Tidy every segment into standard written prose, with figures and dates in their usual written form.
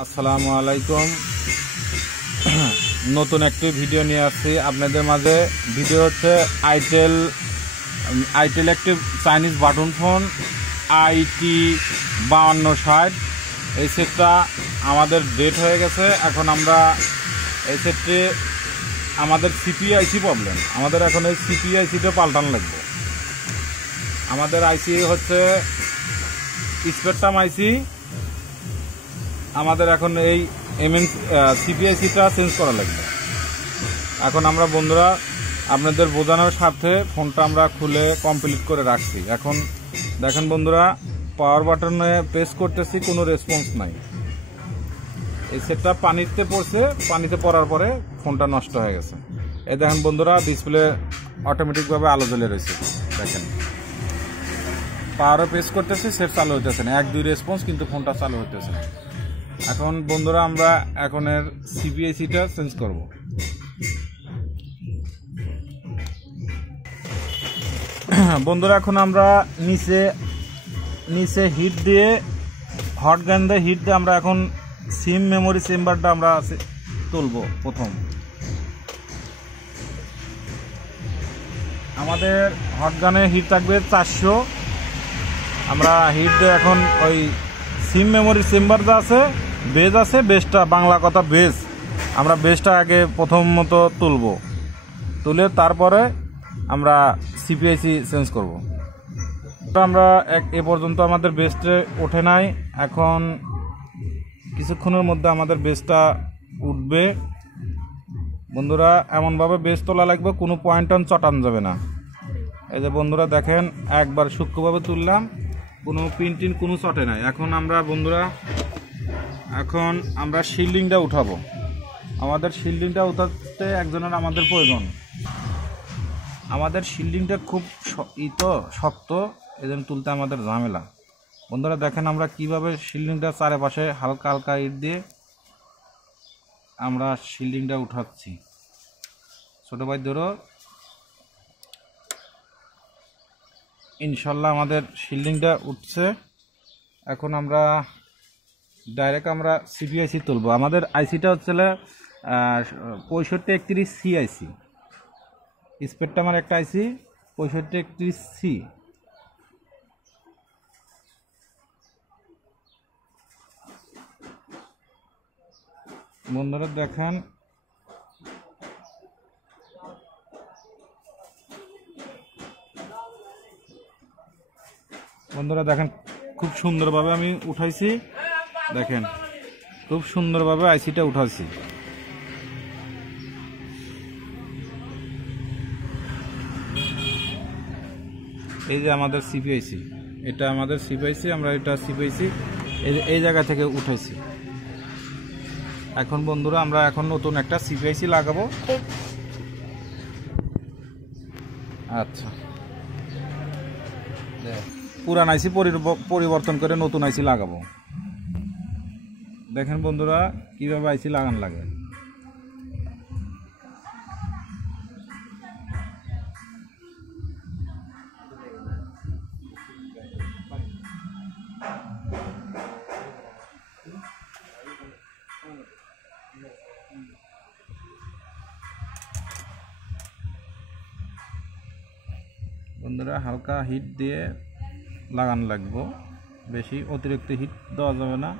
আসসালামু আলাইকুম। নতুন একটি ভিডিও নিয়ে আসছি আপনাদের মাঝে। ভিডিও হচ্ছে আইটেল একটি চাইনিজ বাটন ফোন IT5260। এই সেটটা আমাদের ডেট হয়ে গেছে। এখন আমরা এই সেটটি আমাদের সিপিআইসি প্রবলেম, আমাদের এখন এই সিপিআইসিটা পাল্টানো লাগবে। আমাদের আইসি হচ্ছে স্পেকট্রাম আইসি। আমাদের এখন এই সিপিআইসিটা চেঞ্জ করা লাগবে। এখন আমরা বন্ধুরা আপনাদের বোঝানোর স্বার্থে ফোনটা আমরা খুলে কমপ্লিট করে রাখছি। এখন দেখেন বন্ধুরা, পাওয়ার বাটনে প্রেস করতেছি, কোনো রেসপন্স নাই। এই সেটটা পানিতে পড়ছে, পানিতে পড়ার পরে ফোনটা নষ্ট হয়ে গেছে। এই দেখেন বন্ধুরা, ডিসপ্লে অটোমেটিকভাবে আলো জ্বলে রয়েছে। দেখেন পাওয়ারে প্রেস করতেছি, সেট চালু হইতেছে না, 1-2 রেসপন্স, কিন্তু ফোনটা চালু হইতেছে না। এখন বন্ধুরা আমরা এখন এর সিপিআইসিটা চেঞ্জ করব। বন্ধুরা এখন আমরা নিচে হিট দিয়ে, হট গান দিয়ে হিট দিয়ে আমরা এখন সিম মেমোরি চেম্বারটা আমরা তুলব। প্রথম আমাদের হট গানে হিট থাকবে 400। আমরা হিট দিয়ে এখন ওই সিম মেমোরি চেম্বারটা আছে, বেজ আছে, বেজটা বাংলা কথা বেজ, আমরা বেজটা আগে প্রথমত তুলব। তুলে তারপরে আমরা সিপিআইসি চেঞ্জ করব। আমরা এ পর্যন্ত আমাদের বেজটা ওঠে নাই। এখন কিছুক্ষণের মধ্যে আমাদের বেজটা উঠবে। বন্ধুরা এমনভাবে বেজ তোলা লাগবে, কোনো পয়েন্টন চটান যাবে না। এই যে বন্ধুরা দেখেন, একবার সূক্ষ্মভাবে তুললাম, কোনো পিনটিন কোনো চটে নাই। এখন আমরা বন্ধুরা শিল্ডিংটা উঠাবো। আমাদের শিল্ডিংটা উঠাতে একজনের আমাদের প্রয়োজন। আমাদের শিল্ডিংটা খুব শক্ত, এজন্য তুলতে আমাদের ঝামেলা। বন্ধুরা দেখেন আমরা কিভাবে শিল্ডিংটা চারপাশে হালকা হালকা ইট দিয়ে আমরা শিল্ডিংটা উঠাচ্ছি। ছোট ভাই ধরো, ইনশাল্লাহ আমাদের শিল্ডিংটা উঠছে। এখন আমরা ডাইরেক্ট আমরা সিপিআইসি তুলব। আমাদের আইসিটা হচ্ছে 6531C আইসি, স্পেকট্রামের একটা আইসি 6531C। বন্ধুরা দেখেন খুব সুন্দরভাবে আমি উঠাইছি। দেখেন খুব সুন্দরভাবে আইসিটা উঠাইছি। এই যে আমাদের সিপিআইসি, এটা আমাদের সিপিআইসি, আমরা এটা সিপিআইসি এই জায়গা থেকে উঠাইছি। এখন বন্ধুরা আমরা এখন নতুন একটা সিপিআইসি লাগাবো। আচ্ছা, পুরান আইসি পরিবর্তন করে নতুন আইসি লাগাবো। দেখেন বন্ধুরা কিভাবে আইসি লাগান লাগে। বন্ধুরা হালকা হিট দিয়ে লাগান লাগবো, বেশি অতিরিক্ত হিট দেওয়া যাবে না।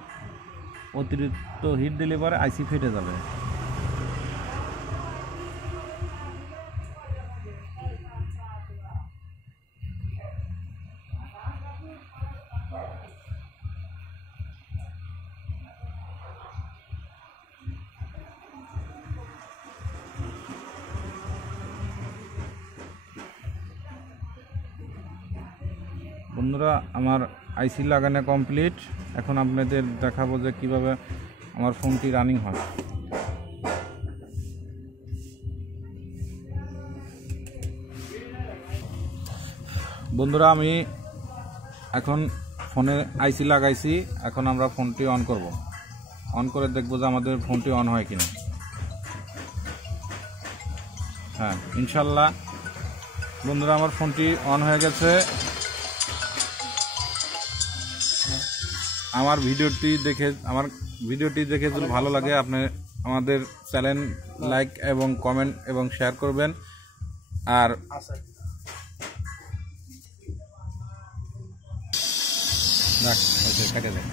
অতিরিক্ত হিট দিলে পরে আইসি ফেটে যাবে। বন্ধুরা আমার আইসি লাগানো কমপ্লিট। এখন আপনাদের দেখাবো যে কিভাবে আমার ফোনটি রানিং হয়। বন্ধুরা আমি এখন ফোনে আইসি লাগাইছি। এখন আমরা ফোনটি অন করব। অন করে দেখবো যে আমাদের ফোনটি অন হয় কিনা। হ্যাঁ, ইনশাল্লাহ বন্ধুরা আমার ফোনটি অন হয়ে গেছে। আমার ভিডিওটি দেখে যদি ভালো লাগে আপনি আমাদের চ্যানেল লাইক এবং কমেন্ট এবং শেয়ার করবেন। আর রাখ, কেটে দেয়।